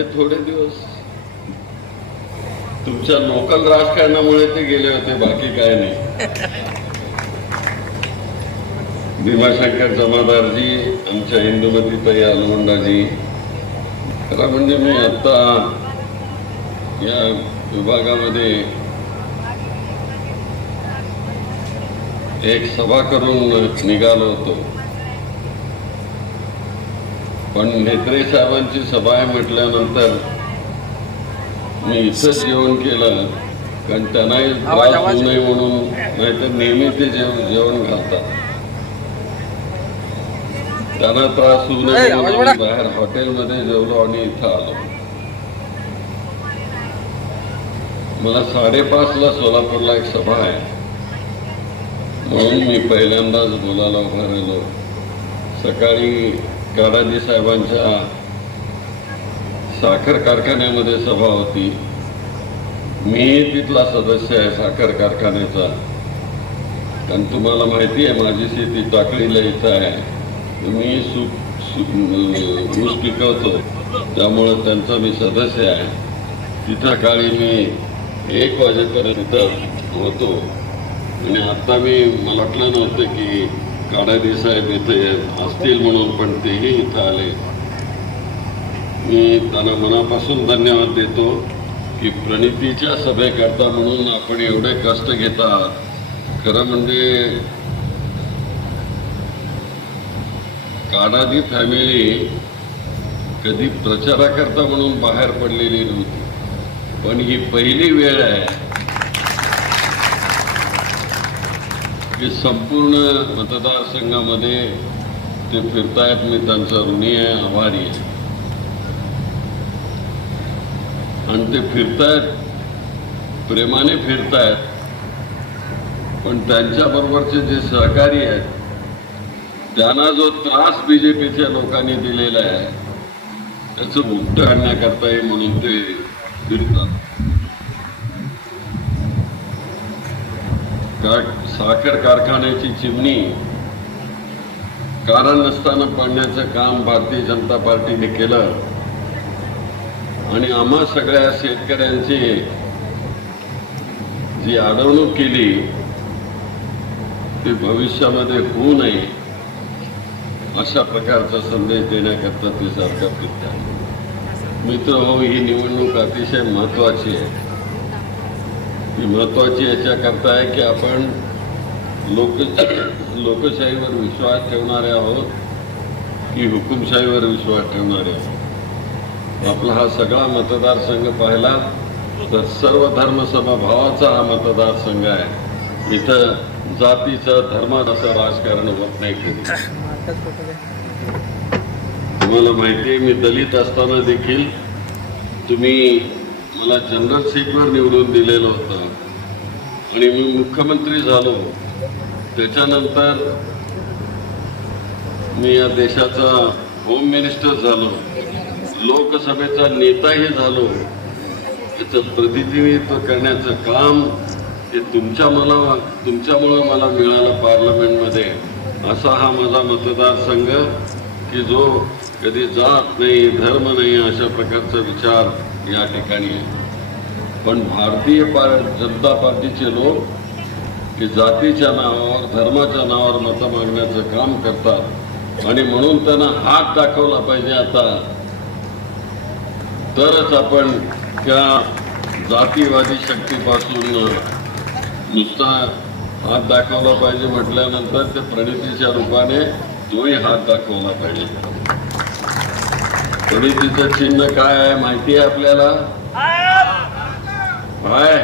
राहिले थोडे दिवस तुमच्या लोकल राजकारणामुळे ते गेले होते बाकी काय नाही. भीमाशंकर जमादारजी आमच्या इंदुमतीताई अलवंडाजी खरं म्हणजे मी आत्ता या विभागामध्ये एक सभा करून निघालो होतो. पण नेत्रे साहेबांची सभा आहे म्हटल्यानंतर मी इथंच जेवण केलं कारण त्यांनाही त्रास होऊ नये म्हणून नाहीतर नेहमी ते जेव जेवण घालतात. त्यांना त्रास होऊ नये म्हणून बाहेर हॉटेलमध्ये जेवलो आणि इथं आलो. मला साडेपाचला सोलापूरला एक सभा आहे. म्हणून मी पहिल्यांदाच बोलायला उभा राहिलो. सकाळी काडाजी साहेबांच्या साखर कारखान्यामध्ये सभा होती. मी तिथला सदस्य आहे साखर कारखान्याचा. कारण तुम्हाला माहिती आहे माझी शेती टाकळीला इथं आहे. मी सु ऊस पिकवतो. त्यामुळं त्यांचा मी सदस्य आहे. तिथं काळी मी एक वाजेपर्यंत होतो. आणि आता मी मला वाटलं नव्हतं की काडादी साहेब इथे असतील म्हणून पण तेही इथं आले. मी त्यांना मनापासून धन्यवाद देतो की प्रणितीच्या सभेकरता म्हणून आपण एवढे कष्ट घेता खरं म्हणजे काडादी फॅमिली कधी प्रचाराकरता म्हणून बाहेर पडलेली नव्हती. पण ही पहिली वेळ आहे की संपूर्ण मतदारसंघामध्ये ते फिरतायत मी त्यांचा ऋणी आहे आभारी आहे. आणि ते फिरतायत प्रेमाने फिरतायत पण त्यांच्याबरोबरचे जे सहकारी आहेत त्यांना जो त्रास बीजेपीच्या लोकांनी दिलेला आहे त्याचं मुक्त आणण्याकरता येईल म्हणून ते फिरतात. साखर कारखान्याची चिमणी. कारण नसताना पडण्याचं काम भारतीय जनता पार्टीने केलं. आणि आम्हा सगळ्या शेतकऱ्यांची जी अडवणूक केली ती भविष्यामध्ये होऊ नये अशा प्रकारचा संदेश देण्याकरता ते सरकार मित्र हो ही निवडणूक अतिशय महत्वाची आहे. ही महत्वाची याच्याकरता आहे की आपण लोक लोकशाहीवर विश्वास ठेवणारे आहोत की हुकुमशाहीवर विश्वास ठेवणारे आहोत. आपला हा सगळा मतदारसंघ पाहिला तर सर्व धर्म समभावाचा हा मतदारसंघ आहे. इथं जातीचं धर्माचं राजकारण होत नाही तुम्हाला माहिती आहे मी दलित असताना देखील तुम्ही मला जनरल सीटवर निवडून दिलेलं होतं. आणि मी मुख्यमंत्री झालो. त्याच्यानंतर मी या देशाचा होम मिनिस्टर झालो. लोकसभेचा नेताही झालो. याचं प्रतिनिधित्व करण्याचं काम हे तुमच्या मला तुमच्यामुळं मला मिळालं पार्लमेंटमध्ये. असा हा माझा मतदारसंघ की जो कधी जात नाही धर्म नाही अशा प्रकारचा विचार या ठिकाणी आहे. पण भारतीय पार जनता पार्टीचे लोक की जातीच्या नावावर धर्माच्या नावावर मतं मागण्याचं काम करतात. आणि म्हणून त्यांना हात दाखवला पाहिजे आता. तरच आपण त्या जातीवादी शक्तीपासून नुसता हात दाखवला पाहिजे म्हटल्यानंतर ते प्रणितीच्या रूपाने तोही हात दाखवला पाहिजे. तिचं चिन्ह काय आहे माहिती आहे आपल्याला? काय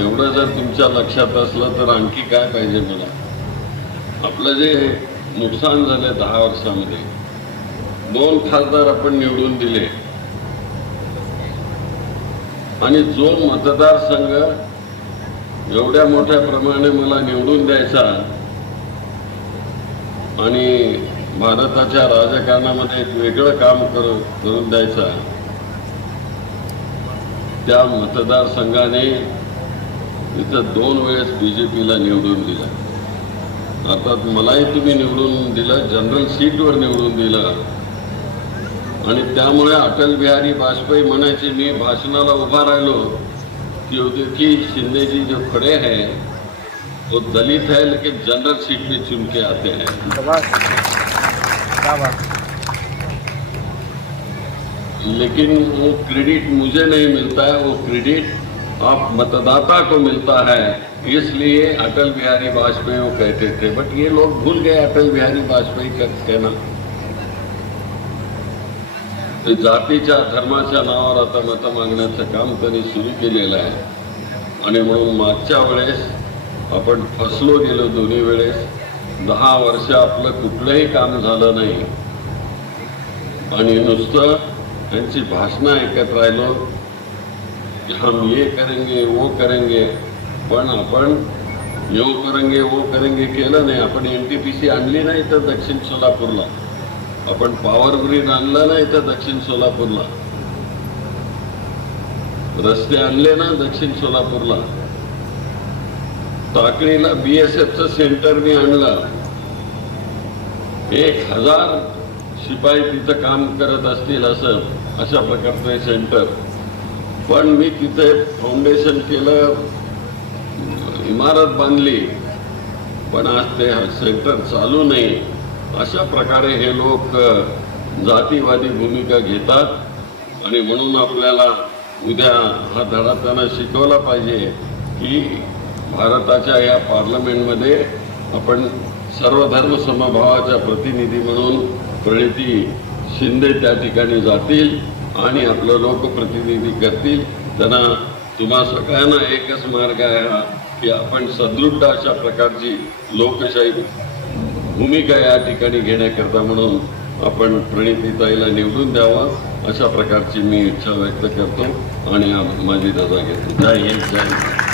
एवढं जर तुमच्या लक्षात असलं तर आणखी काय पाहिजे मला? आपलं जे नुकसान झालं दहा वर्षामध्ये दोन खासदार आपण निवडून दिले. आणि जो मतदारसंघ एवढ्या मोठ्या प्रमाणे मला निवडून द्यायचा आणि भारताच्या राजकारणामध्ये एक वेगळं काम कर करून द्यायचा त्या मतदारसंघाने इथं दोन वेळेस बी जे पीला निवडून दिलं. अर्थात मलाही तुम्ही निवडून दिलं जनरल सीटवर निवडून दिलं. आणि त्यामुळे अटल बिहारी वाजपेयी म्हणायचे मी भाषणाला उभा राहिलो की होते की शिंदे जी जो खड़े आहे वो दलित है लेकिन जनरल सीट में चुन के आते हैं। लेकिन वो क्रेडिट मुझे नहीं मिलता है वो क्रेडिट आप मतदाता को मिलता है। इसलिए अटल बिहारी वाजपेयी वो कहते थे बट ये लोग भूल गए अटल बिहारी वाजपेयी का कहना। ते जातीच्या धर्माच्या नावावर आता मतं मागण्याचं काम त्यांनी सुरू केलेलं आहे आणि म्हणून मागच्या वेळेस आपण फसलो गेलो दोन्ही वेळेस. दहा वर्ष आपलं कुठलंही काम झालं नाही. आणि नुसतं त्यांची भाषणं ऐकत राहिलो. की हम ये करेंगे वो करेंगे. पण आपण यो करेंगे वो करेंगे केलं नाही. आपण एन टी पी सी आणली नाही तर दक्षिण सोलापूरला. आपण पॉवर ग्रीड आणलं नाही तर दक्षिण सोलापूरला. रस्ते आणले ना दक्षिण सोलापूरला. टाकळीला बी एस एफचं सेंटर मी आणलं. एक हजार शिपाई तिथं काम करत असतील असं अशा प्रकारचं सेंटर पण मी तिथे फाउंडेशन केलं इमारत बांधली. पण आज ते सेंटर चालू नाही. अशा प्रकारे हे लोक जातीवादी भूमिका घेतात आणि म्हणून आपल्याला उद्या हा धडा त्यांना शिकवला पाहिजे की भारताच्या या पार्लमेंटमध्ये आपण सर्व धर्म समभावाच्या प्रतिनिधी म्हणून प्रणिती शिंदे त्या ठिकाणी जातील आणि आपलं लोकप्रतिनिधी करतील. त्यांना तुम्हा सगळ्यांना एकच मार्ग आहे हा की आपण सदृढ अशा प्रकारची लोकशाही भूमिका या ठिकाणी घेण्याकरता म्हणून आपण प्रणितीताईला निवडून द्यावा अशा प्रकारची मी इच्छा व्यक्त करतो आणि माझी रजा घेतो जय हिंद जय हिंद